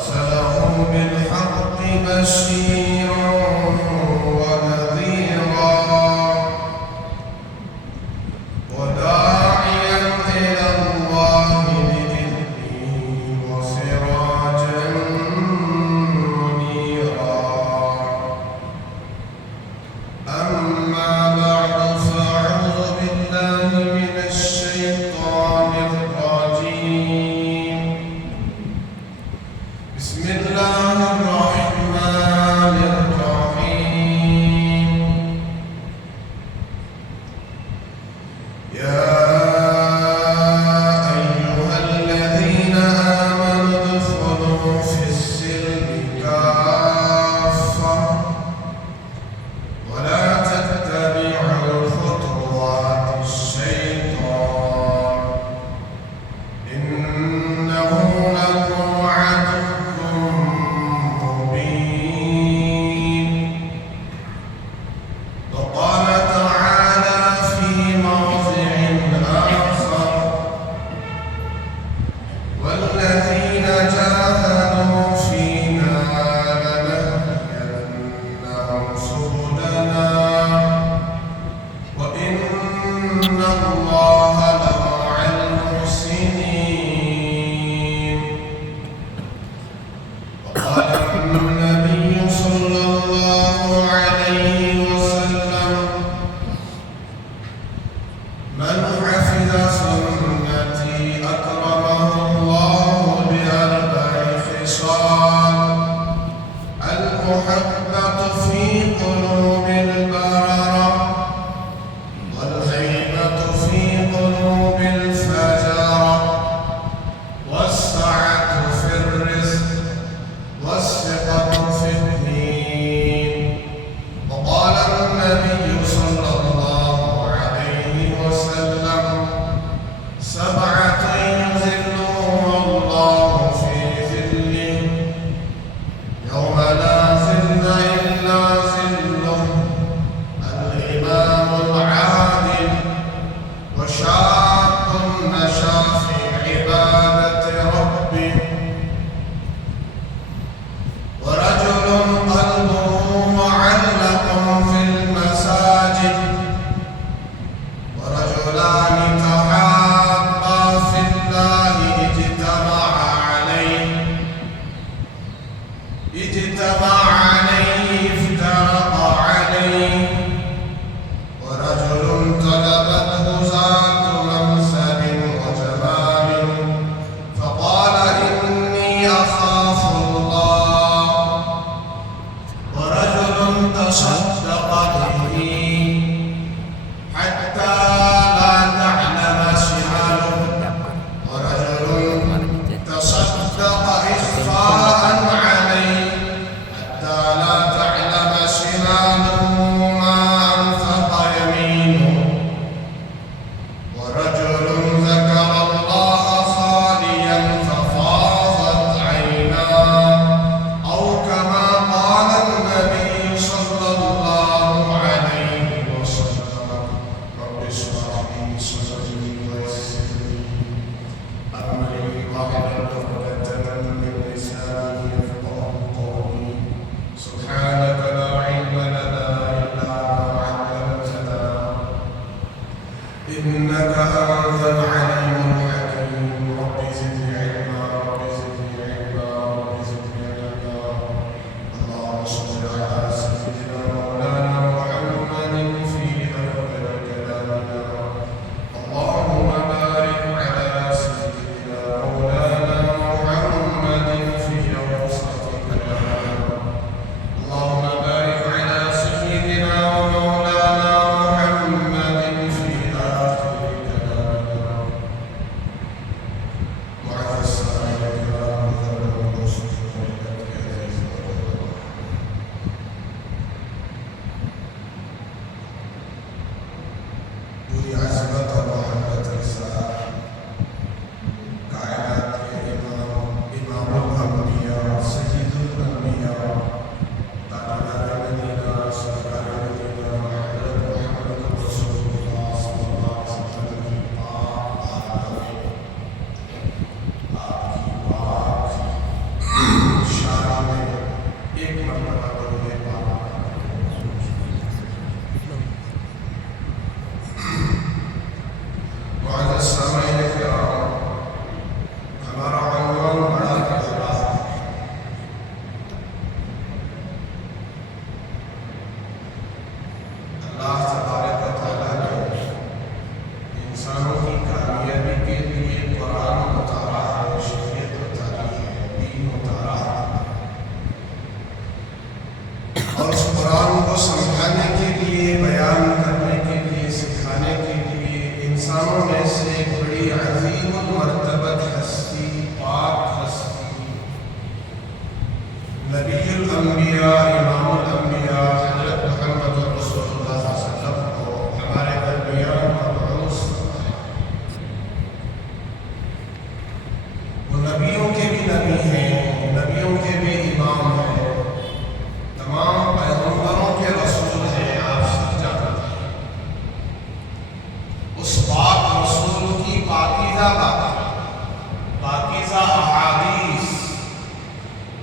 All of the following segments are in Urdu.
أرسله بالحق بشيرا ونذيرا وداعيا إلى الله بإذنه وسراجا منيرا أما بعد فأعوذ بالله من الشيطان الرجيم بسم الله الرحمن الرحيم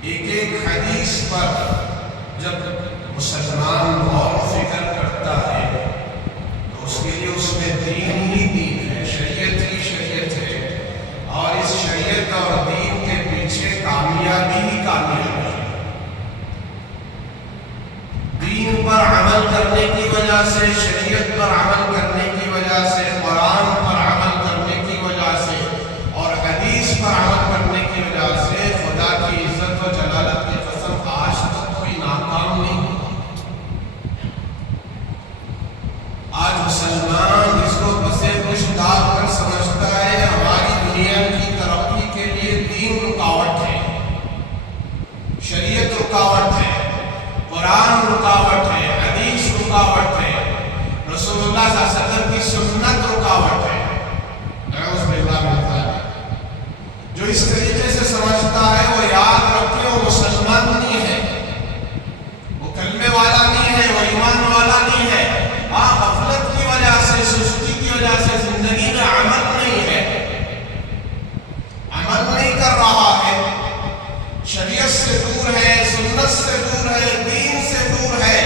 ایک ایک حدیث پر جب مسلمان غور و فکر کرتا ہے تو اس کے لیے اس میں دین ہی دین ہے، شریعت ہی شریعت ہے، اور اس شریعت اور دین کے پیچھے کامیابی ہی کامیابی ہے۔ دین پر عمل کرنے کی وجہ سے، شریعت پر عمل کرنے کی وجہ سے، قرآن پر عمل کرنے کی وجہ سے اور حدیث پر عمل کرنے کی وجہ سے خدا کی عزت و جلالت کی قسم آج تک کوئی ناکام نہیں۔ آج مسلمان اس کو پسے پش ڈال کر سمجھتا ہے ہماری دنیا کی ترقی کے لیے دین رکاوٹ ہے، شریعت رکاوٹ ہے، قرآن رکاوٹ ہے، حدیث رکاوٹ ہے، رسول اللہ صلی اللہ علیہ وسلم کی سنت رکاوٹ ہے۔ نعوذ باللہ من ذالک۔ جو اس طریقے سے سمجھتا ہے وہ یاد رکھے وہ مسلمان نہیں ہے، وہ کلمے والا نہیں ہے، وہ ایمان والا نہیں ہے۔ غفلت کی وجہ سے، سستی کی وجہ سے زندگی میں عمل نہیں ہے، عمل نہیں کر رہا ہے، شریعت سے دور ہے، سنت سے دور ہے، دین سے دور ہے،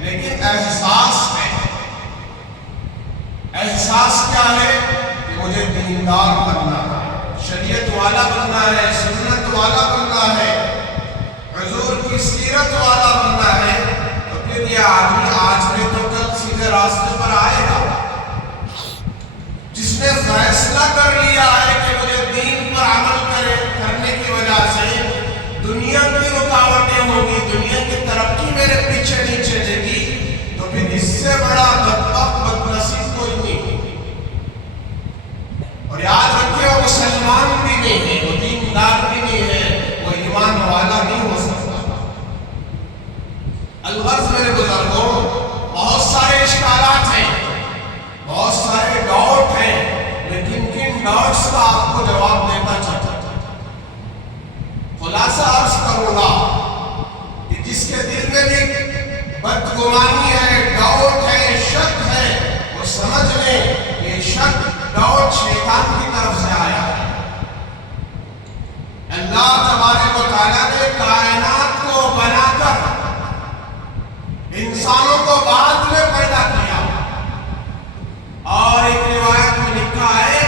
لیکن احساس ہے۔ احساس کیا ہے؟ کہ مجھے دیندار بننا ہے، شریعت والا بننا ہے، سنت والا بننا ہے، حضور کی سیرت والا بننا ہے۔ تو پھر یہ آدمی آج میں تو کل سیدھے راستے پر آئے گا۔ جس نے فیصلہ کر لیا ہے کہ مجھے دین پر عمل کرنے کی وجہ سے دنیا کی رکاوٹیں ہوگی، دنیا کی ترقی میرے پیچھے نہیں چلے گی، تو پھر اس سے بڑا بدبخت بدنصیب کوئی نہیں۔ اور یاد رکھیں وہ مسلمان بھی نہیں ہے، وہ دیندار بھی نہیں ہے، وہ ایمان والا نہیں ہو سکتا۔ الغرض میرے بزرگوں، بہت سارے اشکالات ہیں، بہت سارے ڈاؤٹ ہیں، لیکن کن ڈاؤٹس کا آپ کو جواب دینا چاہتا ہوں۔ خلاصہ عرض کروں گا کہ جس کے دل میں بھی بدگمانی ہے، ڈاؤٹ ہے، شک ہے، وہ سمجھ لیں کہ شک ڈاؤٹ شیطان کی طرف سے آیا ہے۔ اللہ تبارک و تعالیٰ نے کائنات کو بنا کر انسانوں کو بعد میں پیدا کیا، اور ایک روایت میں لکھا ہے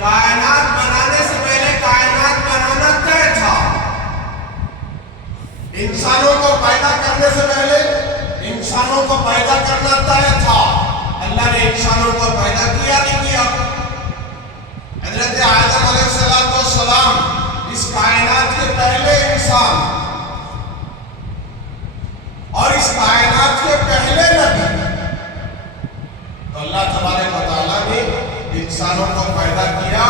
کائنات بنانے سے پہلے کائنات بنانا طے تھا۔ انسانوں کو پیدا کرنے سے پہلے انسانوں کو پیدا کرنا طے تھا۔ اللہ نے انسانوں کو پیدا کیا نہیں کیا؟ حضرت آدم علیہ السلام اس کائنات کے پہلے انسان اور اس کائنات کے پہلے نبی۔ تو اللہ تبارک و تعالیٰ نے انسانوں کو پیدا کیا،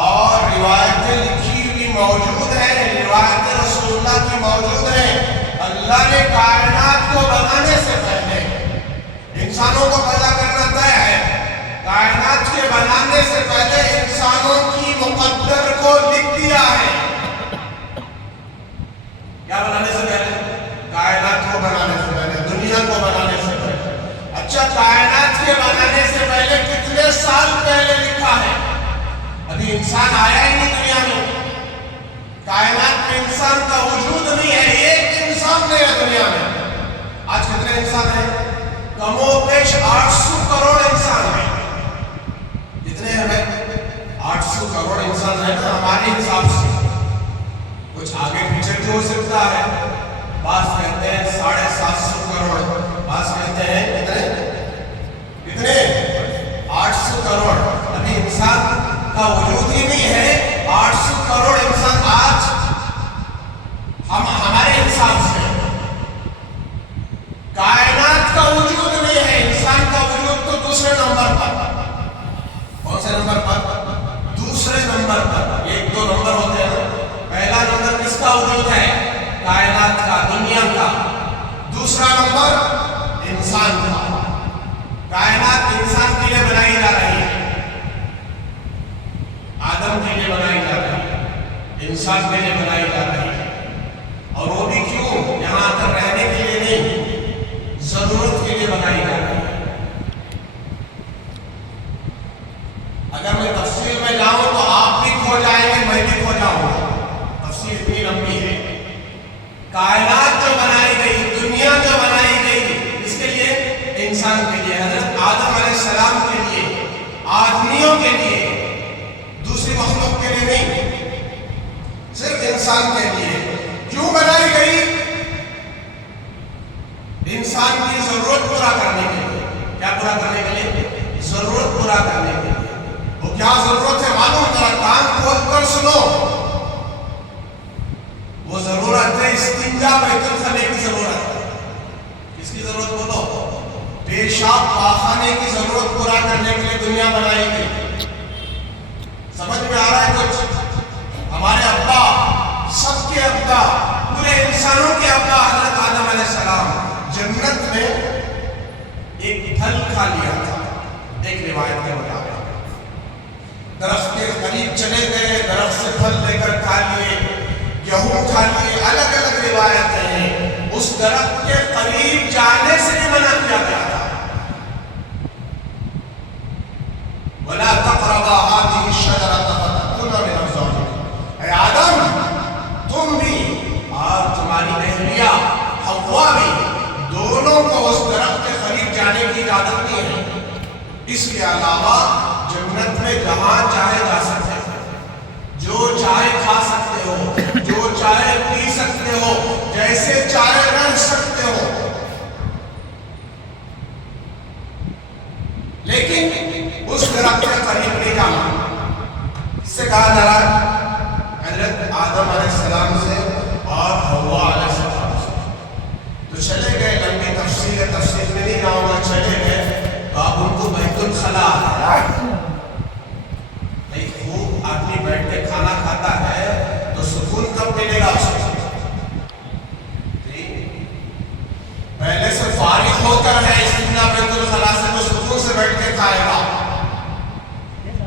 اور روایتیں لکھی ہوئی موجود ہیں، روایت رسول اللہ کی موجود ہیں۔ اللہ نے کائنات کو بنانے سے پہلے انسانوں کو پیدا کرنا طے ہے، کائنات کے بنانے سے پہلے انسانوں کی مقدر کو لکھ دیا ہے۔ کیا بنانے سے پہلے؟ کائنات کو بنانے سے پہلے، دنیا کو بنانے سے پہلے۔ اچھا، کائنات کے بنانے سے پہلے کتنے سال پہلے لکھا ہے؟ ابھی انسان آیا ہی نہیں دنیا میں، کائنات میں انسان کا وجود نہیں ہے، ایک انسان نہیں ہے دنیا میں۔ آج کتنے انسان ہیں؟ کم و بیش 800 کروڑ انسان ہیں۔ کتنے ہیں؟ 800 کروڑ انسان ہیں نا ہمارے حساب سے، کچھ آگے پیچھے بھی ہو سکتا ہے۔ بعض کہتے ہیں 750 کروڑ، بعض کہتے ہیں کتنے 800 کروڑ۔ ابھی انسان کا وجود ہی نہیں ہے، 800 کروڑ انسان آج ہمارے حساب سے۔ کائنات کا وجود نہیں ہے، انسان کا وجود تو دوسرے نمبر پر۔ کون سے نمبر پر؟ دوسرے نمبر پر۔ 1-2 نمبر ہوتے ہیں، پہلا نمبر کس کا وجود ہے؟ کائنات کا، دنیا کا۔ دوسرا نمبر انسان کا۔ کائنات انسان کے لیے بنائی جا رہی ہے، آدم کے لیے بنائی جا رہی ہے، انسان کے لیے بنائی جا رہی ہے۔ اور وہ بھی کیوں؟ یہاں پر رہنے کے لیے نہیں، ضرورت کے لیے بنائی جا رہی ہے۔ اگر میں تفصیل میں جاؤں تو آپ بھی کھو جائیں گے، میں بھی کھو جاؤں گا، تفصیل اتنی لمبی ہے۔ انسان کے لیے کیوں بنائی گئی؟ انسان کی ضرورت پورا کرنے کے لیے. کیا پورا کرنے کے لیے؟ ضرورت پورا کرنے کے لیے. وہ کیا ضرورت ہے معلوم؟ ذرا کان کھول کر سنو. وہ ضرورت ہے استنجا بیت الخلا کی ضرورت. کس کی ضرورت بولو؟ پیشاب پاخانے کی ضرورت پورا کرنے کے لیے دنیا بنائی گئی. سمجھ میں آ رہا ہے کچھ؟ ہمارے ابا، سب کے ابا، پورے انسانوں کے ابا حضرت آدم علیہ السلام جنت میں ایک پھل کھا لیا تھا. ایک روایت کے مطابق درخت کے قریب چلے گئے، درخت سے پھل لے کر کھا لیے، گیہوں کھا لیے. الگ الگ روایتیں ہیں. اس درخت کے قریب جانے سے بھی منع کیا گیا تھا. وَلَا تَقْرَبَا هَٰذِهِ الشَّجَرَةَ فَتَكُونَا مِنَ الظَّالِمِينَ. اے آدم، تم بھی اور تمہاری اہلیہ حوا بھی، دونوں کو اس درخت کے قریب جانے کی اجازت نہیں ہے. اس کے علاوہ جنت میں جہاں چاہے جا سکتے ہو، جو چاہے کھا سکتے ہو، جو چاہے پی سکتے ہو، جیسے چاہے رہ سکتے ہو. لیکن اس درخت کے قریب نہیں جانا. اس سے کہا جا رہا ہے حضرت آدم علیہ السلام سے اور حوا علیہ السلام سے. تو چلے گئے، لمبی تفصیل میں نہیں جاؤں گا. چلے گئے تو اب ان کو بیت الخلا نہیں. خوب آدمی بیٹھ کے کھانا کھاتا ہے تو سکون کب ملے گا اس کو؟ پہلے سے فارغ ہو کر ہے استنجا بیت الخلا سے تو سکون سے بیٹھ کے کھائے گا.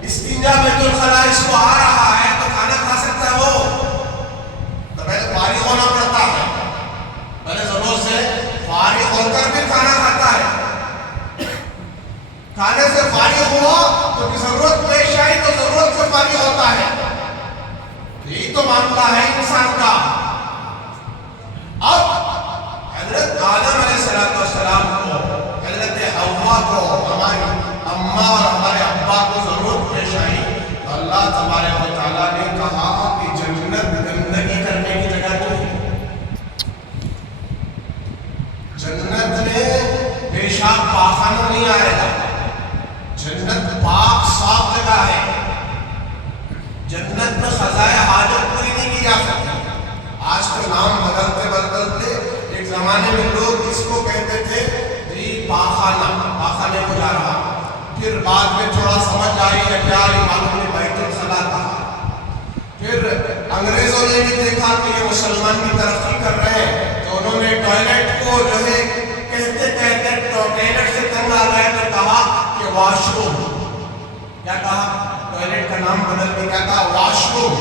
استنجا بیت الخلا اس کو آ رہا ہے تو کھانا کھا سکتا ہے وہ؟ تو پہلے فارغ ہونا پڑتا ہے. پہلے ضرورت سے فارغ ہو کر بھی کھانا کھاتا ہے. کھانے سے فارغ ہوا تو ضرورت پیش آئی تو ضرورت سے فارغ ہوتا ہے. یہی تو معاملہ ہے انسان کا. اب حضرت آدم علیہ السلام کو، حضرت حوا کو، ہماری اماں اور ہمارے ابا کو ضرورت پیش آئی تو اللہ تبارک و تعالیٰ نے کہا کہ جنت گندگی کرنے کی جگہ نہیں ہے. جنت میں پیشاب پاخانہ نہیں آئے گا. جنت پاک صاف جگہ ہے. جنت میں خزائے حاجت پوری نہیں کی جا سکتی. آج کا نام بدلتے بدلتے ایک زمانے میں لوگ اس کو کہتے تھے جی پاخانہ، پاخانے کو جا رہا. پھر بعد میں تھوڑا سمجھ آئی ہے کیا معلوم نے بیت الخلا کہا. پھر انگریزوں نے بھی دیکھا کہ یہ مسلمان بھی ترقی کر رہے ہیں تو انہوں نے ٹوائلٹ کو جو ہے کہتے کہتے ٹوائلٹ سے تنگ آ گئے تو کہا کہ واش روم. کیا کہا؟ ٹوائلٹ کا نام بدل کے کیا کہا؟ Wash room.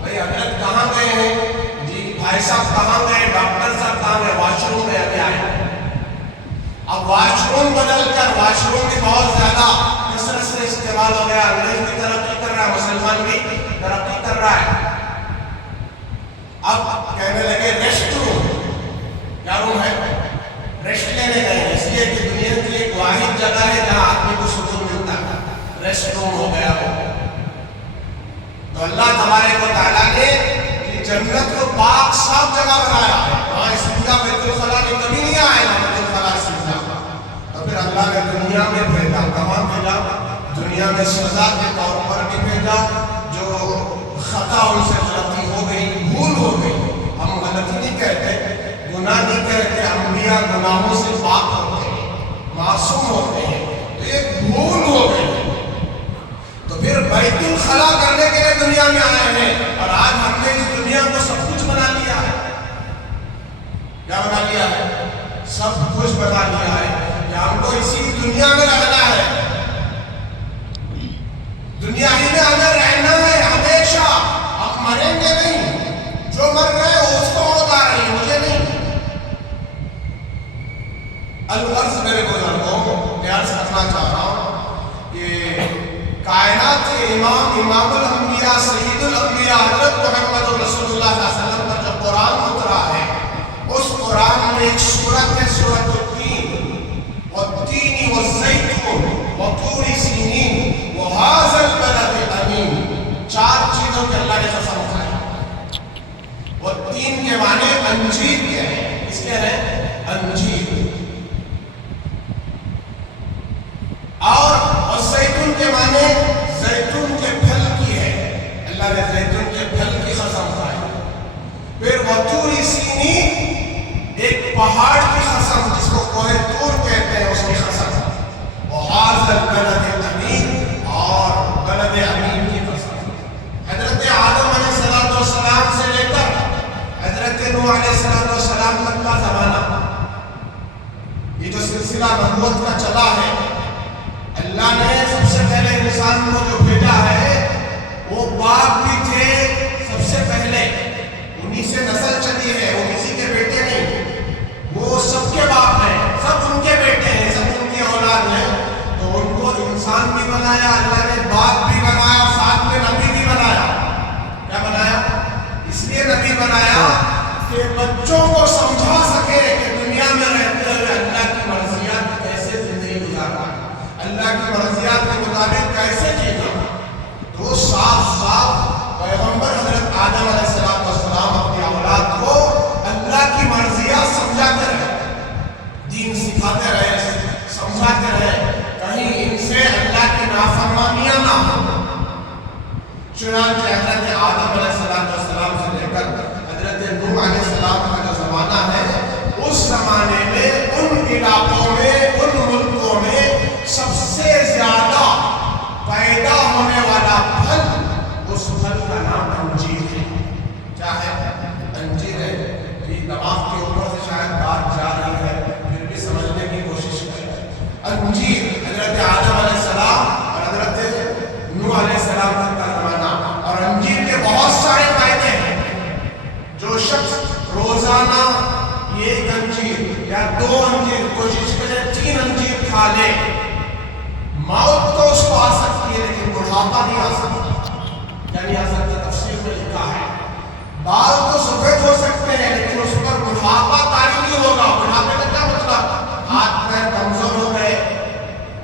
بھائی حضرت کہاں گئے ہیں؟ جی بھائی صاحب کہاں گئے؟ ڈاکٹر صاحب کہاں گئے؟ واش روم میں ابھی آئے. اب واش روم بدل کر واش روم بھی بہت زیادہ کثرت سے استعمال ہو گیا. انگریز بھی ترقی کر رہا ہے، مسلمان بھی ترقی کر رہا ہے. اب کہنے لگے ریسٹ روم. کیا روم ہے؟ ریسٹ لینے گئے اس لیے کہ دنیا کی ایک واحد جگہ ہے جہاں آدمی کو سکون ملتا ہے. ریسٹ روم ہو گیا وہ. تو اللہ تبارک و تعالیٰ نے جنت کو پاک صاف جگہ بنایا ہے. وہاں استنجا بیت الخلا میں کبھی نہیں آئے گا. بیت الخلا استنجا تو پھر اللہ نے دنیا میں بھیجا. کہاں بھیجا؟ دنیا میں سزا کے طور پر بھی بھیجا. جو خطا ان سے غلطی ہو گئی، بھول ہو گئی. ہم غلطی نہیں کہتے، گناہ نہیں کہتے. انبیاء گناہوں سے پاک ہوتے ہیں، معصوم ہوتے ہیں. تو ایک بھول ہو گئی تو پھر بیت الخلا کرنے کے لیے دنیا میں آئے ہیں. اور آج ہم نے اس دنیا کو سب کچھ بنا لیا ہے. کیا بنا لیا ہے؟ سب کچھ بنا لیا ہے کہ ہم کو اسی دنیا میں رہنا ہے. دنیا ہی میں ہمیں رہنا ہے ہمیشہ. ہم مریں گے نہیں. جو مر رہے ہیں اس کو موت آ رہی ہے، مجھے نہیں. الغرض میرے بزرگوں میں عرض کرنا چاہ رہا ہوں کہ کائنات کے امام الانبیاء سید الانبیاء حضرت محمد رسول اللہ صلی اللہ علیہ وسلم پر جو قرآن اترا ہے، اس قرآن میں ایک سورت ہے، سورت التین. والتین والزیتون وطور سینین وہذا البلد الامین. 4 چیزوں کے اللہ نے قسم کھائی. وطور سینی ایک پہاڑ کی قسم جس کو کوہ طور کہتے ہیں اس کی قسم، وہذا البلد الامین اور بلد امین کی قسم۔ حضرت آدم علیہ السلام سے لے کر حضرت نوح علیہ السلام تک کا زمانہ، یہ جو سلسلہ نبوت کا چلا ہے، اللہ نے سب سے پہلے انسان کو جو بھیجا ہے وہ باپ بھی تھے سب سے پہلے، انہی سے نسل چلی ہے، وہ کسی کے بیٹے نہیں، وہ سب کے باپ ہیں، سب ان کے بیٹے ہیں، سب ان کی اولاد ہیں، تو ان کو انسان بھی بنایا اللہ نے، باپ بھی بنایا، ساتھ میں نبی بھی بنایا۔ کیا بنایا؟ اس لیے نبی بنایا کہ بچوں کو سمجھا سکے کہ دنیا میں رہتے ہوئے اللہ کی مرضیات کیسے زندگی گزارنا، اللہ کی مرضیات کے مطابق کیسے جینا۔ تو صاف پیغمبر حضرت آدم علیہ السلام اپنی اولاد کو اللہ کی مرضیات سمجھاتے رہے، دین سکھاتے رہے، سمجھاتے رہے، کہیں ان سے اللہ کی نافرمانیاں نہ ہو۔ چنانچہ حضرت آدم علیہ السلام سے لے کر حضرت نوح علیہ السلام کا جو زمانہ ہے، اس زمانے میں ان علاقوں میں، ان ملکوں میں سب سے زیادہ پیدا ہونے والا پھل، اس پھل کا نام انجیر ہے۔ کیا ہے؟ انجیر ہے۔ دماغ کے اوپر سے شاید بات جا رہی ہے، پھر بھی سمجھنے کی کوشش کریں۔ انجیر حضرت آدم علیہ السلام اور حضرت نوح علیہ السلام تک کا زمانہ، اور انجیر کے بہت سارے فائدے ہیں۔ جو شخص روزانہ ایک انجیر یا 2 انجیر، کوشش کرے 3 انجیر کھا لے، موت تو اس کو آ سکتی ہے لیکن بڑھاپا نہیں آ سکتا۔ کیا نہیں آ سکتا؟ تفسیر میں لکھا ہے بال تو سفید ہو سکتے ہیں لیکن اس پر بڑھاپا طاری نہیں ہوگا۔ بڑھاپے کا کیا مطلب؟ ہاتھ پیر کمزور ہو گئے،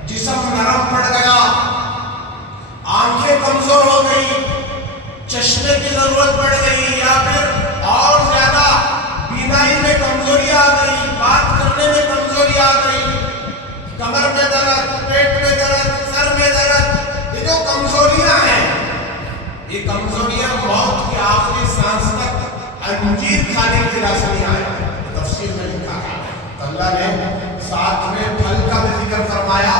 جسم نرم پڑ گیا، آنکھیں کمزور ہو گئی، چشمے کی ضرورت پڑ گئی، یا پھر اور زیادہ بینائی میں کمزوری آ گئی، بات کرنے میں کمزوری آ گئی، کمر میں درد، پیٹ میں درد، سر میں درد، یہ جو کمزوریاں ہیں، یہ کمزوریاں موت کی آخری سانس تک انجیر کھانے کی وجہ سے نہیں آئے۔ تفسیر میں لکھا ہے تو اللہ نے ساتھ میں پھل کا بھی ذکر فرمایا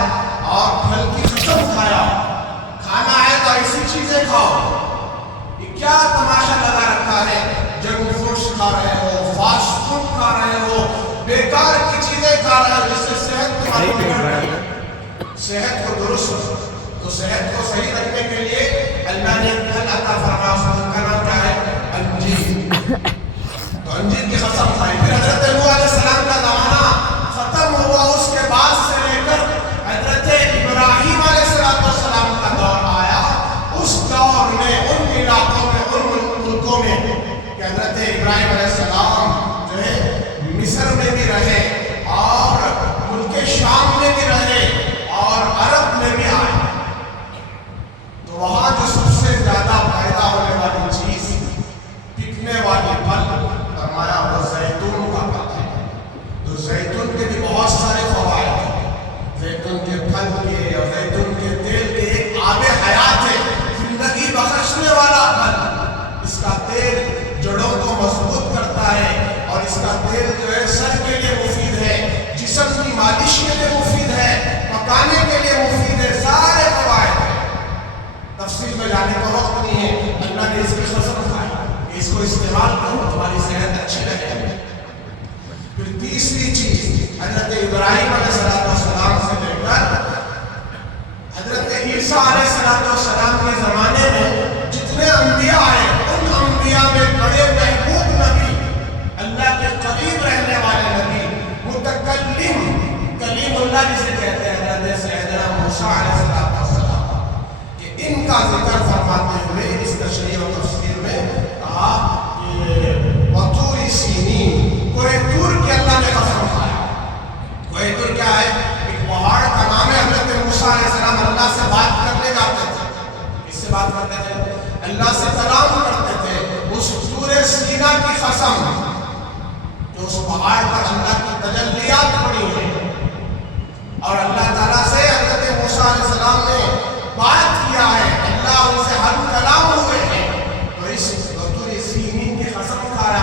اور پھل کی قسم کھایا۔ کھانا ہے تو ایسی چیزیں کھاؤ۔ یہ کیا تماشا لگا رکھا ہے؟ جنک فوڈس کھا رہے ہو، فاسٹ فوڈ کھا رہے ہو، بیکار کی چیزیں کھا رہے ہو جس سے صحت تمہاری بگڑ رہی ہے۔ صحت کو درست، تو صحت کو صحیح رکھنے کے لیے اللہ نے پھل عطا فرمایا، اس کا نام کیا ہے؟ انجیر۔ تو انجیر کی قسم کھائی۔ پھر حضرت نوح علیہ السلام کا زمانہ ختم ہوا، اس کے بعد سے لے کر حضرت ابراہیم علیہ السلام کا دور آیا۔ اس دور میں ان علاقوں میں، ان ملکوں میں کہ حضرت ابراہیم علیہ السلام جو ہے مصر میں بھی رہے اور ملک شام میں بھی رہے اور عرب میں بھی آئے، تو وہاں جو سب سے زیادہ پیدا ہونے والی چیز، پکنے والی پھل، فرمایا وہ زیتون کا پھل ہے۔ تو زیتون کے بھی بہت سارے فوائد ہیں، زیتون کے پھل کے اور زیتون کے تیل کے ایک آب حیات ہے، زندگی بخشنے والا پھل۔ اس کا تیل جڑوں کو مضبوط کرتا ہے اور اس کا تیل جو ہے سر کے لیے مفید ہے، جسم کی مالش کے لیے مفید ہے، پکانے کے لیے مفید ہے، سارے فوائد ہیں۔ تفصیل میں جانے کا وقت نہیں ہے، اللہ نے اس کی قسم کھائی کہ اس کو استعمال کرو، تمہاری صحت اچھی رہے۔ پھر تیسری چیز، حضرت ابراہیم علیہ السلام سے لے کر حضرت عیسیٰ علیہ السلام کے زمانے میں جتنے انبیاء آئے، ان انبیاء میں بڑے محبوب نبی، اللہ کے قریب رہنے والے نبی، متکلم، کلیم اللہ جسے کہتے ہیں، حضرت سیدنا موسیٰ علیہ السلام، ان کا ذکر فرماتے ہوئے اس تشریح و تفسیر میں کہا کہ وطور سینین، کوہ طور کی اللہ نے قسم کھایا۔ کوہ طور کیا ہے؟ ایک پہاڑ کا نام ہے۔ حضرت موسیٰ علیہ السلام اللہ سے بات کرنے جاتے تھے، اس سے بات کرتے تھے، اللہ سے کلام کرتے تھے۔ اس طور سینا کی قسم جو اس پہاڑ پر اللہ کی تجلیات پڑی ہیں، اور اللہ تعالیٰ سے حضرت موسیٰ علیہ السلام نے بات کیا ہے، اللہ ان سے ہم کلام ہوئے ہیں، تو اس وطور سینین کی قسم کھایا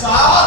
7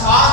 7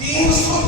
300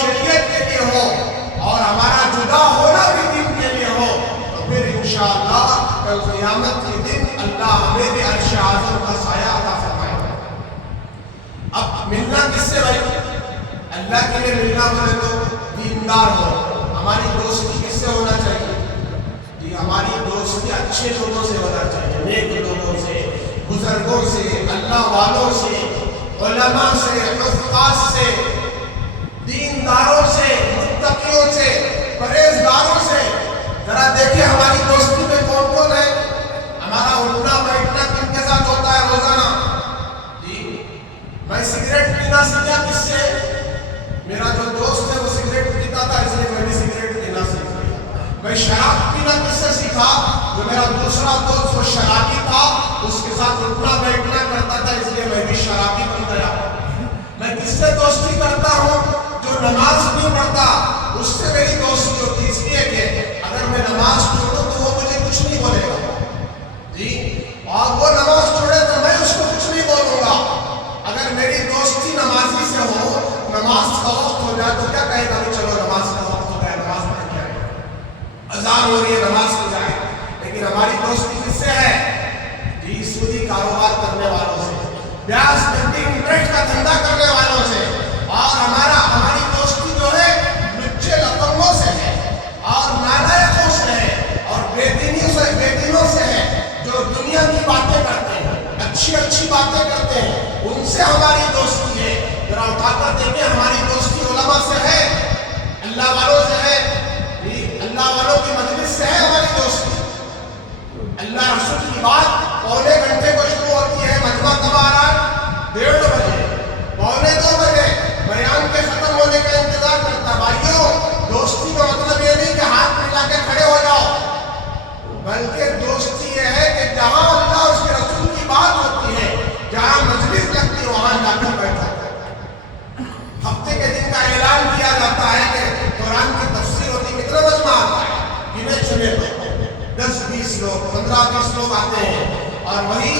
شریعت کے لیے ہو، اور ہمارا جدا ہونا بھی دین کے لیے ہو، تو پھر انشاءاللہ کل قیامت کے دن اللہ ہمیں بھی عرش اعظم کا سایہ عطا فرمائے گا۔ اب ملنا کس سے بھائی؟ اللہ کے لیے ملنا بولے تو دیندار ہو۔ ہماری دوستی کس سے ہونا چاہیے؟ جی ہماری دوستی اچھے لوگوں سے ہونا چاہیے، نیک لوگوں سے، بزرگوں سے، اللہ والوں سے، علماء سے، حفاظ سے، دینداروں سے، متقیوں سے، پرہیزگاروں سے۔ ذرا دیکھیں ہماری دوستی میں کون کون ہے؟ ہمارا اٹھنا بیٹھنا کن کے ساتھ ہوتا ہے روزانہ؟ جی میں سگریٹ پینا سیکھا کس سے؟ میرا جو دوست ہے وہ سگریٹ پیتا تھا، اس لیے میں بھی سگریٹ پینا سیکھ گیا۔ میں شراب پینا کس سے سیکھا؟ جو میرا دوسرا دوست وہ شرابی تھا، اس کے ساتھ اٹھنا بیٹھنا کرتا تھا، اس لیے میں بھی شرابی بن گیا۔ میں کس سے دوستی کرتا ہوں؟ جو نماز نہیں پڑھتا، اس سے میری دوستی ہوتی، اس لیے کہ اگر میں نماز چھوڑوں تو وہ مجھے کچھ نہیں بولے گا جی، اور وہ نماز چھوڑے تو میں اس کو کچھ نہیں بولوں گا۔ اگر میری دوستی نمازی سے ہو، نماز کا وقت ہو جائے تو کیا کہے گا کہ چلو نماز کا وقت ہو گیا، نماز پڑھ کے آئے، اذان ہو رہی ہے نماز ہو جائے۔ لیکن ہماری دوستی کس سے ہے؟ جی سودی کاروبار کرنے والوں سے، بیاج بینکنگ انٹرسٹ کا دھندا کرنے والوں سے، اور ہماری دوستی جو ہے لچے لفنگوں سے ہے، اور نالائقوں سے ہے، اور بے دینوں سے ہے، جو دنیا کی باتیں کرتے ہیں، اچھی اچھی باتیں کرتے ہیں، ان سے ہماری دوستی ہے۔ ذرا اٹھا کر دیکھیں ہماری دوستی علماء سے ہے، اللہ والوں سے ہے، اللہ والوں کی مجلس سے ہے ہماری دوستی۔ اللہ رسول کی بات پونے گھنٹے کو شروع ہوتی ہے، مجمع کب آ رہا ہے؟ 1:30 بجے، 1:45 بجے بیان کے ختم ہونے کا انتظار کرتا۔ بھائیوں دوستی کا مطلب یہ نہیں کہ ہاتھ ملا کے کھڑے ہو جاؤ، بلکہ دوستی یہ ہے کہ جہاں اللہ اس کے رسول کی بات ہوتی ہے، جہاں مجلس لگتی ہے، وہاں جا کر بیٹھا۔ ہفتے کے دن کا اعلان کیا جاتا ہے کہ قرآن کی تفسیر ہوتی، کتنا مجمع آتا ہے؟ گنے چنے لوگ، 10-20 لوگ، 15-20 لوگ آتے ہیں، اور وہی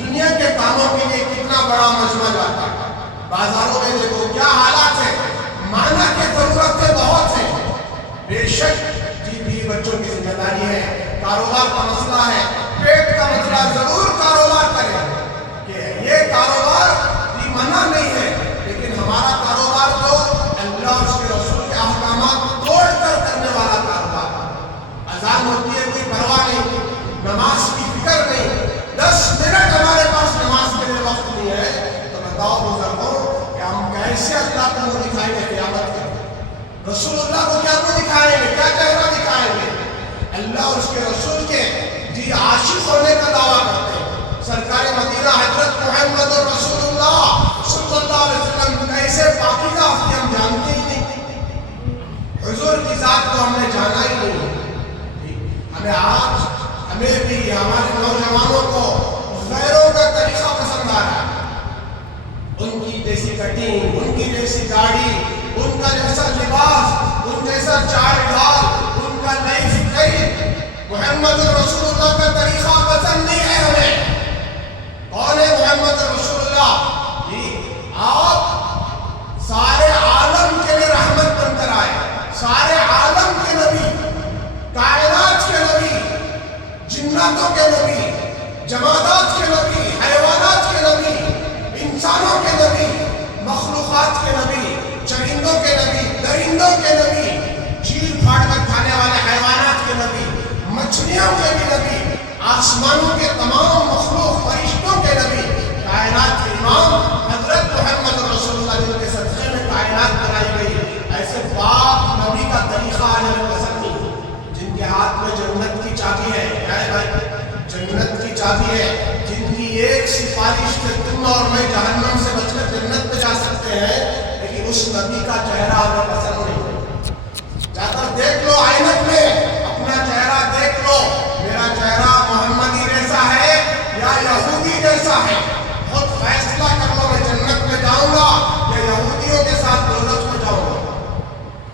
دنیا کے کاموں کے لیے کتنا بڑا مجمع جاتا ہے۔ بازاروں میں دیکھو کیا حالات ہے، مانا کی ضرورتیں بہت ہیں، بے شک جی بیوی بچوں کی ذمہ داری ہے، کاروبار کا مسئلہ ہے، پیٹ کا مسئلہ، ضرور کاروبار کریں کہ یہ کاروبار بھی منع نہیں ہے، لیکن ہمارا کاروبار تو اللہ اور اس کے رسول کے احکامات توڑ کر کرنے والا کاروبار۔ اذان ہوتی ہے کوئی پرواہ نہیں، نماز کی فکر نہیں، 10 منٹ ہمارے پاس نماز کے لیے وقت نہیں ہے، تو بتاؤ بزرگوں کہ ہم کیسے اللہ کو منہ دکھائیں گے قیامت کے؟ رسول اللہ کو کیا منہ دکھائیں گے، کیا چہرہ دکھائیں گے؟ اللہ اور اس کے رسول کے جی عاشق ہونے کا دعویٰ کرتے ہیں۔ سرکار مدینہ حضرت محمد رسول اللہ صلی اللہ علیہ وسلم کیسے پاکیزہ ہوتے ہم جانتے ہی نہیں، حضور کی ذات کو ہم نے جانا ہی نہیں۔ ہمیں بھی ہمارے نوجوانوں کو غیروں کا طریقہ پسند آ رہا ہے، ان کی جیسی کٹنگ، ان کی جیسی داڑھی، ان کا جیسا لباس، ان جیسا چال ڈھال، ان کا لائف اسٹائل، محمد رسول اللہ کا طریقہ پسند نہیں ہے ہمیں۔ کون ہے محمد رسول اللہ؟ جی آپ سارے عالم کے لیے رحمت بن کر آئے، سارے عالم کے نبی، کائنات کے نبی، جناتوں کے نبی، جمادات کے نبی، حیوانات کے نبی، انسانوں کے نبی، مخلوقات کے نبی، چرندوں کے نبی، درندوں کے نبی، چیر پھاڑ کر کھانے والے حیوانات کے نبی، مچھلیوں کے بھی نبی، آسمانوں کے تمام مخلوق فرشتوں کے نبی، کائنات کے امام حضرت محمد رسول اللہ جن کے صدقے میں کائنات بنائی گئی، ایسے پاک نبی کا طریقہ آنے میں پسند نہیں، جن کے ہاتھ میں جنت کی چابی ہے، کیا ہے بھائی؟ جنت کی چابی ہے، جن کی ایک سفارش سے تم اور میں جہنم سے بچ کر جنت میں جا سکتے ہیں، لیکن اس نبی کا چہرہ ہمیں پسند نہیں۔ جا کر دیکھ لو آئینت میں، اپنا چہرہ دیکھ لو، میرا چہرہ محمدی جیسا ہے یا یہودی جیسا ہے، خود فیصلہ کر لو، میں جنت میں جاؤں گا یا یہودیوں کے ساتھ دوزخ میں جاؤں گا،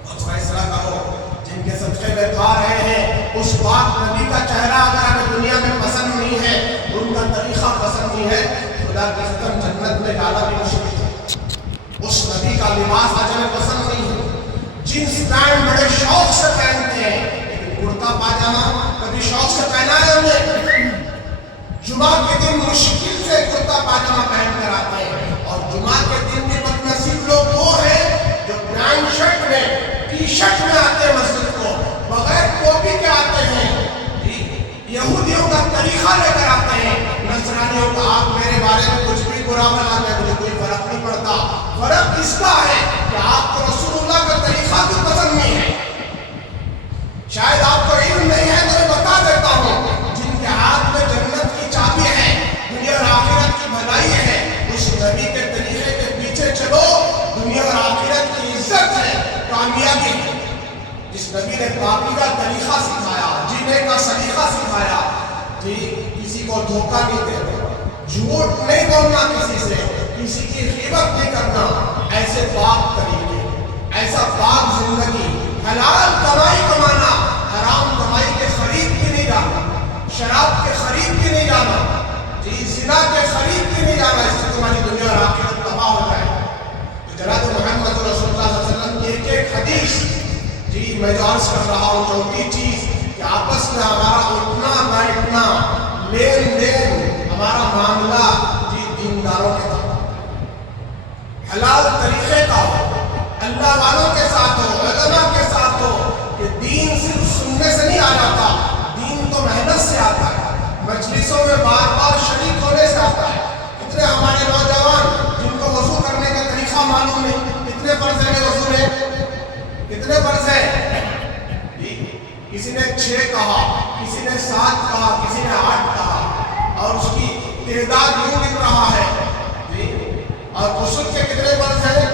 خود فیصلہ کرو۔ جن کے صدقے میں کھا رہے ہیں، اس پاک نبی کا چہرہ اگر ہمیں دنیا میں پسند نہیں ہے، ان کا طریقہ پسند نہیں ہے، خدا کی قسم جنت میں کا لباس آج ہمیں پسند نہیں ہے. جینس پینٹ بڑے شوق سے پہنتے ہیں, لیکن کرتا پاجامہ کبھی شوق سے پہنا ہے ہم نے؟ جمعہ کے دن مشکل سے کرتا پاجامہ پہن کر آتے ہیں, اور جمعہ کے دن بھی بدنصیب لوگ وہ ہیں جو پینٹ شرٹ میں ٹی شرٹ میں آتے ہیں مسجد کو, بغیر ٹوپی کے آتے ہیں. یہودیوں کا طریقہ لے کر آتے ہیں, نصرانیوں کا آپ میرے بارے میں کچھ بھی برا بنا دیں مجھے کوئی فرق نہیں پڑتا. فرق اس کا ہے کہ آپ کو رسول اللہ کا طریقہ بھی پسند نہیں ہے. شاید آپ کو علم نہیں ہے تو میں بتا دیتا ہوں, جن کے ہاتھ میں جنت کی چابی ہے, دنیا اور آخرت کی بھلائی ہے, اس نبی کے طریقے کے پیچھے چلو, دنیا اور آخرت کی عزت ہے, کامیابی ہے. جس نبی نے باقی کا طریقہ سکھایا, جینے کا سلیقہ سکھایا, جی کسی کو دھوکہ نہیں دینا, جھوٹ نہیں بولنا کسی سے, کسی کی غیبت نہیں کرنا, ایسے پاک طریقے, ایسا پاک زندگی, حلال کمائی کمانا, حرام کمائی کے خرید بھی نہیں جانا, شراب کے خرید بھی نہیں جانا, جی زنا کے خرید بھی نہیں جانا, اس سے تمہاری دنیا اور آخرت تباہ ہو جائے. تو جناب محمد رسول اللہ صلی اللہ علیہ وسلم کی ایک ایک حدیث, جی میں جو عرض کر رہا ہوں, چوتھی چیز کہ آپس میں ہمارا اٹھنا بیٹھنا, لین دین, ہمارا معاملہ جی دینداروں کے ساتھ حلال طریقے کا ہو, اللہ والوں کے ساتھ ہو, علماء کے ساتھ ہو, کہ دین صرف سننے سے نہیں آ جاتا, دین تو محنت سے آتا ہے, مجلسوں میں بار بار شریک ہونے سے آتا ہے. کتنے ہمارے نوجوان جن کو وضو کرنے کا طریقہ معلوم نہیں, کتنے فرض ہیں وضو میں, کتنے فرض ہیں؟ کسی نے 6 کہا, کسی نے 7 کہا, کسی نے 8 کہا, اور اس کی تعداد یوں دکھ رہا ہے. اور غسل کے کتنے فرض ہیں؟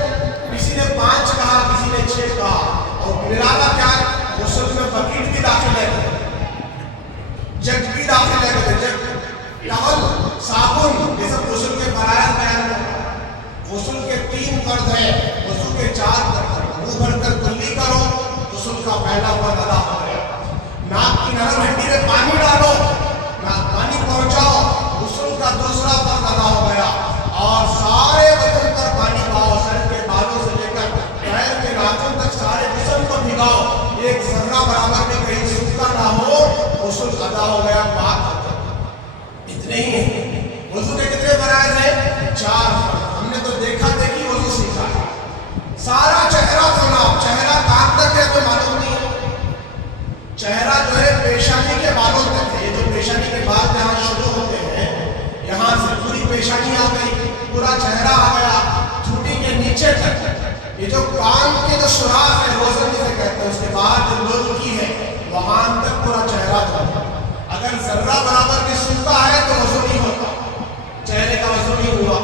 کسی نے 5 کہا, کسی نے 6 کہا, اور ملانا کیا ہے, غسل میں بکیٹ بھی داخل ہے, جگ بھی داخل ہے, جگ, ٹاول, صابن, یہ سب غسل کے فرائض بیان ہیں. غسل کے 3 فرض ہیں, وضو کے 4 فرض ہیں. منہ بھر کر کلی کرو, غسل کا پہلا فرض ادا ہو گیا. ناک کی نرم ہڈی میں پانی ڈالو, پانی پہنچاؤ, غسل کا دوسرا فرض ادا ہو گیا. اور سارے بدن پر پانی پاؤ, سر کے بالوں سے لے کر پیر کے ناخن تک سارے جسم کو بھگاؤ, ایک ذرہ برابر بھی کہیں سوکھا نہ ہو, غسل ادا ہو گیا, پاک ہو گیا. اتنے ہی ہیں. وضو کے کتنے فرائض ہیں؟ 4 فرض. ہم نے تو دیکھا دیکھی وضو سیکھا ہے. سارا چہرہ دھونا, چہرہ کہاں تک ہے تو معلوم نہیں ہے. چہرہ جو ہے پیشانی کے بالوں تک ہے. یہ جو پیشانی کے بال جہاں شروع ہوتے ہیں, یہاں سے پوری پیشانی آ گئی, پورا چہرہ آ گیا, ٹھوٹی کے نیچے تک. یہ جو کان کے جو سوراخ ہے, روزن جسے کہتے ہیں, اس کے بعد جو لوگ کی ہے, وہاں تک پورا چہرہ دھونا. اگر ذرہ برابر بھی سوکھا ہے تو وضو نہیں ہوتا, چہرے کا وضو نہیں ہوا.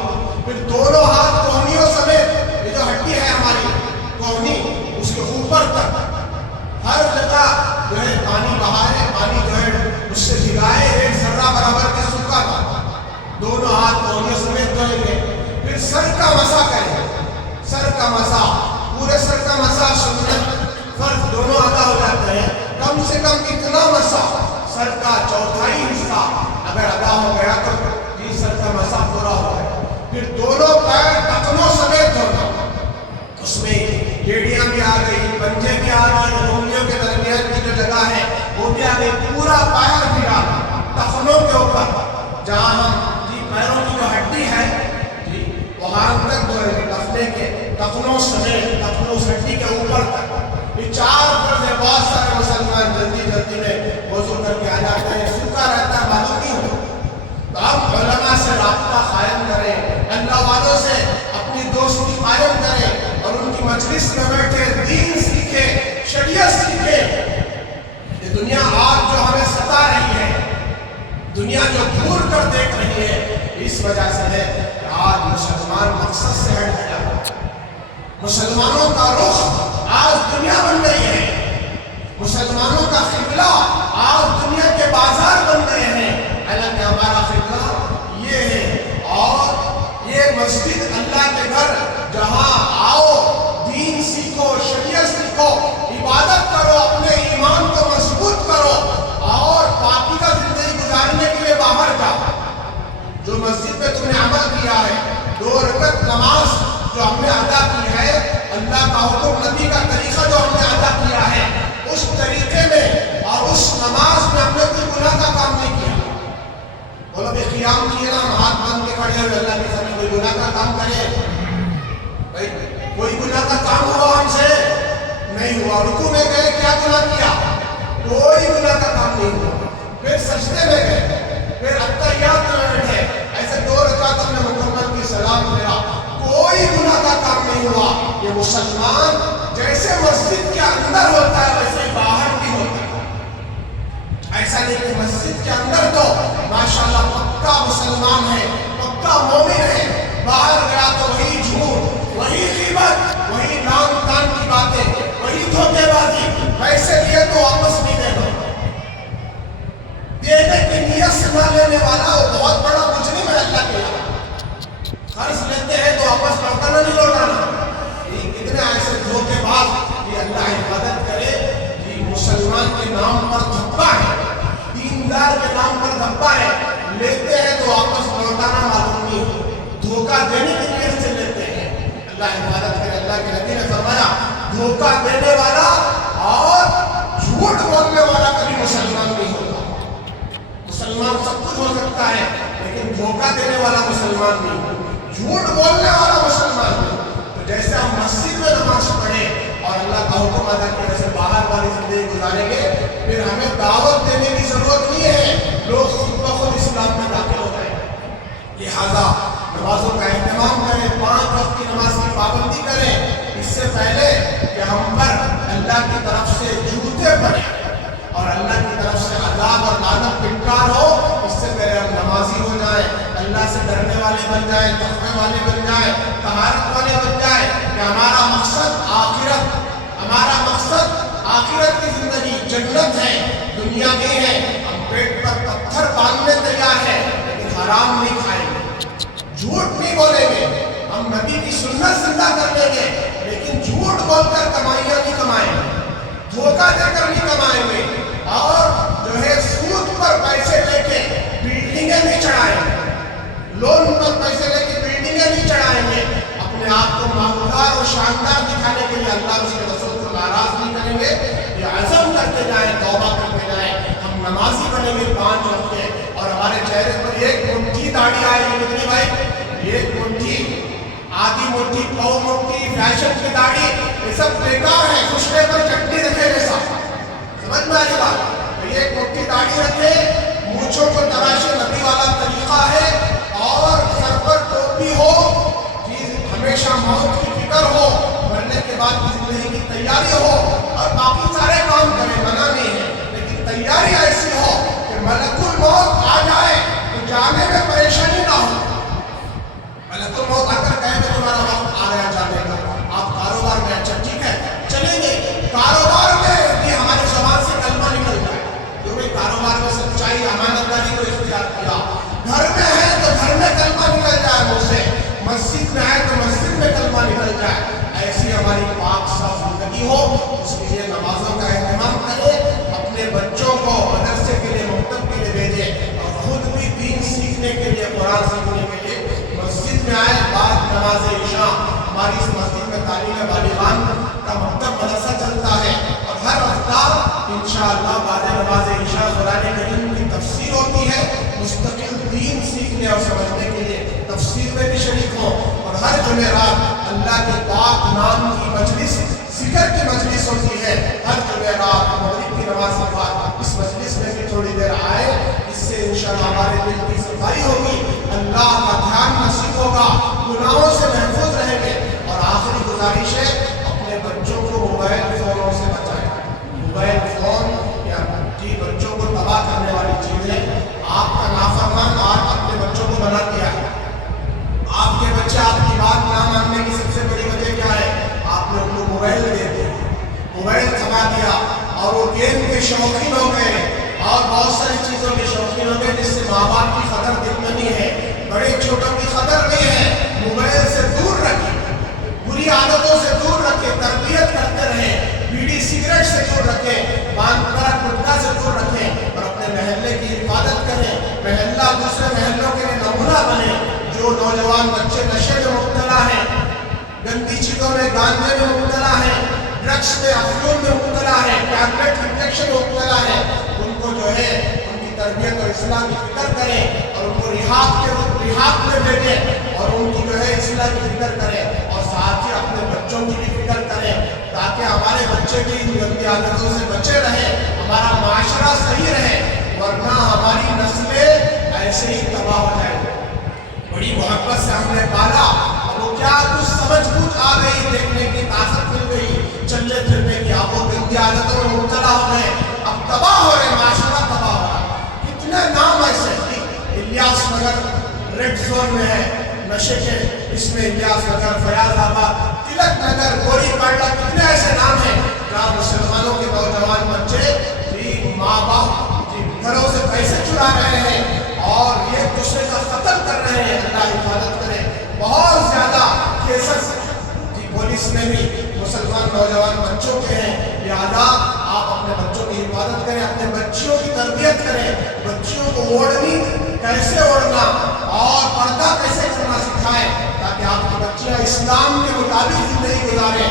پھر دونوں ہاتھ کوہنیوں سمیت, یہ جو ہڈی ہے ہماری کوہنی, اس کے اوپر تک ہر جگہ جو ہے پانی بہائے, پانی جو ہے اس سے بھگائے, ایک ذرہ برابر کے سوکھا تھا. دونوں ہاتھ کوہنیوں سمیت دھوئیں گے. پھر سر کا مسح کریں گے, سر کا مسح, پورے سر کا مسح, سنت فرض دونوں ادا ہو جاتے ہیں. کم سے کم اتنا مسح, سر کا چوتھائی حصہ اگر ادا ہو گیا تو جی سر کا مسح پورا ہو گیا. پھر دونوں پیر ٹخنوں سمیت دھونا, اس میں ایڑیاں بھی آ گئی, پنجے بھی آ گئی, انگلیوں کے درمیان کی جو جگہ ہے وہ بھی آ گئی, پورا پیر بھی ڈالا ٹخنوں کے اوپر, جہاں ہم جی پیروں کی جو ہڈی ہے جی وہاں تک جو ہے ٹخنے کے ٹخنوں سمیت, ٹخنوں اس ہڈی کے اوپر تک. یہ 4 فرض ہے. بہت سارے مسلمان جلدی جلدی میں وضو کر کے آ جاتے ہیں, سوکھا رہتا ہے, معلوم نہیں ہوتا. تو ہم علماء سے رابطہ قائم کریں, اللہ والوں سے اپنی دوستی قائم کریں, اور ان کی مجلس میں بیٹھے دین سیکھیں, شریعت سیکھیں. یہ دنیا آج جو ہمیں ستا رہی ہے, دنیا جو دور کر دیکھ رہی ہے, اس وجہ سے ہے کہ آج مسلمان مقصد سے ہٹ گیا. مسلمانوں کا رخ آج دنیا بن گئی ہے, مسلمانوں کا قبلہ آج دنیا کے بازار بن گئے ہیں. حالانکہ ہمارا قبلہ یہ ہے, اور یہ مسجد اللہ کے گھر, جہاں آؤ, دین سیکھو, شریعت سیکھو, عبادت کرو, اپنے ایمان کو مضبوط کرو, اور پاکیزہ زندگی گزارنے کے لیے باہر جاؤ. جو مسجد میں تم نے عمل کیا ہے, 2 رکعت نماز جو ہم نے ادا کی ہے, کا حکم، نبی کا طریقہ جو ہم نے ادا کیا ہے، اس طریقے میں اور اس نماز میں ہم نے کوئی گناہ کا کام نہیں کیا۔ بولو بھی قیام کیے نا، ہم ہاتھ باندھ کے کھڑے ہوئے اللہ کے سامنے، کوئی گناہ کا کام کرے؟ بھائی کوئی گناہ کا کام ہوا ہم سے؟ نہیں ہوا۔ رکوع میں گئے، کیا گناہ کیا؟ کوئی گناہ کا کام نہیں ہوا۔ پھر سجدے میں گئے، پھر اتحیات میں بیٹھے، ایسے 2 رکعت ہم نے مکمل کی، سلام پھیرا، کوئی گناہ کا کام نہیں ہوا۔ یہ مسلمان جیسے مسجد کے اندر ہوتا ہے ویسے ہی باہر بھی ہوتا ہے۔ ایسا نہیں کہ مسجد کے اندر تو ماشاءاللہ پکا مسلمان ہے، پکا مومن ہے، باہر گیا تو وہی جھوٹ، وہی غیبت، وہی نام کام کی باتیں، وہی دھوکے بازی، پیسے دیے تو واپس نہیں دینا، دینے کی نیت سے نہ لینے والا وہ بہت بڑا مجرم ہے اللہ کے یہاں۔ قرض لیتے ہیں تو واپس لوٹانا نہیں لوٹانا، کتنے ایسے دھوکے باز، یہ اللہ حفاظت کرے۔ یہ مسلمان کے نام پر دھبا ہے، دیندار کے نام پر دھبا ہے، لیتے ہیں تو واپس لوٹانا معلوم نہیں، دھوکہ دینے کی نیت سے لیتے ہیں۔ اللہ حفاظت کرے۔ اللہ کے نبی نے فرمایا دھوکہ دینے والا اور جھوٹ بولنے والا کبھی مسلمان نہیں ہوتا۔ مسلمان سب کچھ ہو سکتا ہے لیکن دھوکہ دینے والا مسلمان نہیں، جھوٹ بولنے والا مسلمان نہیں۔ تو جیسے ہم مسجد میں نماز پڑھیں اور اللہ کا حکم ادا کرنے سے باہر والی زندگی گزاریں گے، پھر ہمیں دعوت دینے کی ضرورت نہیں ہے، لوگ خود بخود اسلام میں داخل ہو جائیں گے۔ لہٰذا نمازوں کا اہتمام کریں، 5 وقت کی نماز کی پابندی کریں، اس سے پہلے کہ ہم پر اللہ کی طرف سے جوتے پڑیں اور اللہ کی طرف سے عذاب اور لعنت کا انکار ہو، اس سے پہلے ہم نمازی ہو جائیں، اللہ سے ڈرنے والے بن جائیں، تقوی والے بن جائیں، طہارت والے بن جائیں، کہ ہمارا مقصد آخرت، ہمارا مقصد آخرت کی زندگی، جنت ہے، دنیا نہیں ہے۔ ہم پیٹ پر پتھر باندھنے تیار ہیں لیکن حرام نہیں کھائیں گے، جھوٹ نہیں بولیں گے، ہم نبی کی سنت زندہ کر لیں گے لیکن جھوٹ بول کر کمائیاں نہیں کمائیں گے، دھوکہ دے کر نہیں کمائیں گے، اور جو ہے سود پر پیسے لے کے بلڈنگیں نہیں چڑھائیں گے، لون پر پیسے لے کے بلڈنگیں نہیں چڑھائیں گے۔ اپنے آپ کو مالدار اور شاندار دکھانے کے لیے اللہ اس کے رسول کو ناراض نہیں کریں گے۔ یہ عزم کرتے جائیں، توبہ کرتے جائیں، ہم نمازی بنیں گے 5 وقت کے، اور ہمارے چہرے پر ایک مٹھی داڑھی آئے گی، کتنی بھائی؟ ایک مٹھی، آدھی مٹھی، پاؤ مٹھی، فیشن کی داڑھی، یہ سب بیکار ہے، خشکے پر چٹنی رکھے جیسا، سمجھ میں آئی بات؟ ایک مٹھی داڑھی رکھے، مونچھوں کو تراشے، نبی والا طریقہ ہے، اور سر پر ٹوپی ہو، ہمیشہ موت کی فکر ہو، مرنے کے بعد کی زندگی کی تیاری ہو، اور باقی سارے کام کریں، منع نہیں ہے، لیکن تیاری ایسی ہو کہ ملک الموت آ جائے تو جانے میں پریشانی نہ ہو۔ ملک الموت آ کر کہے کہ تمہارا وقت آ گیا جانے کا، آپ کاروبار میں، اچھا ٹھیک ہے چلیں گے، کاروبار میں بھی ہماری زبان سے کلمہ نکل جائے، کیونکہ کاروبار میں سچائی، امانت داری کو اختیار کیا، گھر میں ہے تو گھر میں کلمہ نکل جائے منہ سے، مسجد میں ہے تو مسجد میں کلمہ نکل جائے، ایسی ہماری پاک صاف زندگی ہو۔ اس لیے نمازوں کا اہتمام کریں، اپنے بچوں کو مدرسے کے لیے، مکتب کے لیے بھیجیں، اور خود بھی دین سیکھنے کے لیے، قرآن سیکھنے کے لیے مسجد میں آئے۔ بعد نماز عشاء ہماری اس مسجد میں تعلیم بالغان کا مکتب مدرسہ چلتا ہے، اور ہر ہفتہ انشاءاللہ بعد نماز عشاء قرآن کریم کی تفسیر ہوتی ہے، مستقل دین سیکھنے اور سمجھنے کے لیے تفسیر میں بھی شریک ہوں، اور ہر جمعرات اللہ کے پاک نام کی مجلس، ذکر کی مجلس ہوتی ہے، ہر جمعرات مغرب کی نماز کے بعد اس مجلس میں بھی تھوڑی دیر آئے، اس سے انشاءاللہ ہمارے دل کی صفائی ہوگی، اللہ کا دھیان نصیب ہوگا، گناہوں سے محفوظ رہیں گے۔ اور آخری گزارش ہے، اپنے بچوں کو موبائل فونوں سے بچائیں۔ موبائل فون یا بچوں کو تباہ کرنے والی چیزیں آپ کا نافرمان آج اپنے بچوں کو بنا دیا ہے۔ آپ کے بچے آپ کی بات نہ ماننے کی سب سے بڑی وجہ کیا ہے؟ آپ نے ان کو موبائل دے دیا، موبائل تھما دیا، اور وہ گیم کے شوقین ہو گئے، اور بہت ساری چیزوں کے شوقین ہو گئے، جس سے ماں باپ کی قدر دل میں نہیں ہے، بڑے چھوٹوں کی قدر نہیں ہے۔ موبائل سے دور رکھیں، بری عادتوں سے دور رکھیں، تربیت کرتے رہیں، بیڑی سگریٹ سے دور رکھیں، پان پرا گٹکا سے دور رکھیں، اور اپنے محلے کی حفاظت کریں، محلہ دوسرے محلوں کے لیے نمونہ بنے۔ جو نوجوان بچے نشے میں مبتلا ہیں، گندی چیزوں میں، گانجے میں مبتلا ہے، ڈرگس میں، افیون میں مبتلا ہے، ٹیبلٹ انجیکشن میں مبتلا ہے، ان کو جو ہے ان کی تربیت اور اصلاح کی فکر کریں اور ان کو ریحاب میں بھیجیں اور ان کی جو ہے اصلاح کی فکر کریں اور ساتھ ہی اپنے بچوں کی بھی فکر کریں تاکہ ہمارے بچے بھی ان گندی عادتوں سے بچے رہیں، ہمارا معاشرہ صحیح رہے، ورنہ ہماری نسلیں ایسے ہی تباہ ہو جائیں گی۔ بڑی محبت سے ہم نے پالا، اب وہ کیا کچھ سمجھ بوجھ آ گئی، دیکھنے کی طاقت مل گئی، چلنے پھرنے کی، اب وہ گندی عادتوں میں مبتلا ہو گئے، اب تباہ ہو رہے، معاشرہ تباہ ہو رہا۔ کتنے نام ایسے ہیں، الیاس نگر ریڈ زون میں ہے نشے کے، اس میں الیاس نگر، فیاض آباد، تلک نگر، گوری پاٹا، کتنے ایسے نام ہیں جہاں مسلمانوں کے نوجوان بچے بھی ماں باپ گھروں سے پیسے چرا رہے ہیں اور ایک دوسرے کا قتل کر رہے ہیں۔ اللہ حفاظت کرے، بہت زیادہ کیسز پولیس میں بھی مسلمان نوجوان بچوں کے ہیں، لہٰذا آپ اپنے بچوں کی حفاظت کریں، اپنے بچیوں کی تربیت کریں، بچیوں کو اوڑھنی کیسے اوڑھنا اور پردہ کیسے کرنا سکھائیں تاکہ آپ کی بچیاں اسلام کے مطابق زندگی گزاریں۔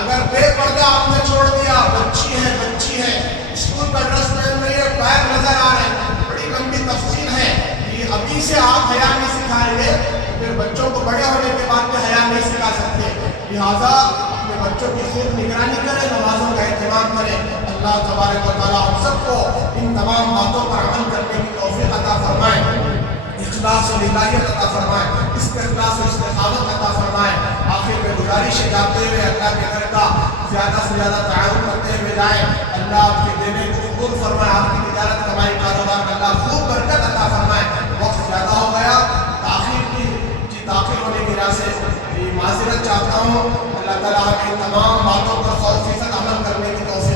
اگر بے پردہ آپ نے چھوڑ دیا، بچی ہے، اسکول کا ڈریس پہن رہی ہے، پیر نظر آ رہے ہیں، بڑی لمبی تفصیل ہے، یہ ابھی سے آپ حیا نہیں سکھائیں گے پھر بچوں کو بڑے ہونے کے بعد میں حیا نہیں سکھا سکتے۔ لہٰذا اپنے بچوں کی خوب نگرانی کریں، نمازوں کا اہتمام کریں۔ اللہ تبارک و تعالیٰ ہم سب کو ان تمام باتوں پر عمل کرنے کی توفیق عطا فرمائے، اخلاص و للہیت عطا فرمائے، استخلاص و استقامت عطا فرمائے۔ آخر میں گزارش جاتے ہوئے اللہ کے گھر کا زیادہ سے زیادہ تعاون کرتے ہوئے جائیں۔ اللہ آپ کے دینے کو قبول فرمائے، آپ کی تجارت کمائی کاروبار میں اللہ خوب برکت عطا فرمائے۔ وقت زیادہ ہو گیا، تاخیر ہونے کی وجہ سے معذرت چاہتا ہوں۔ اللہ تعالیٰ ہمیں تمام باتوں پر 100% عمل کرنے کی توفیق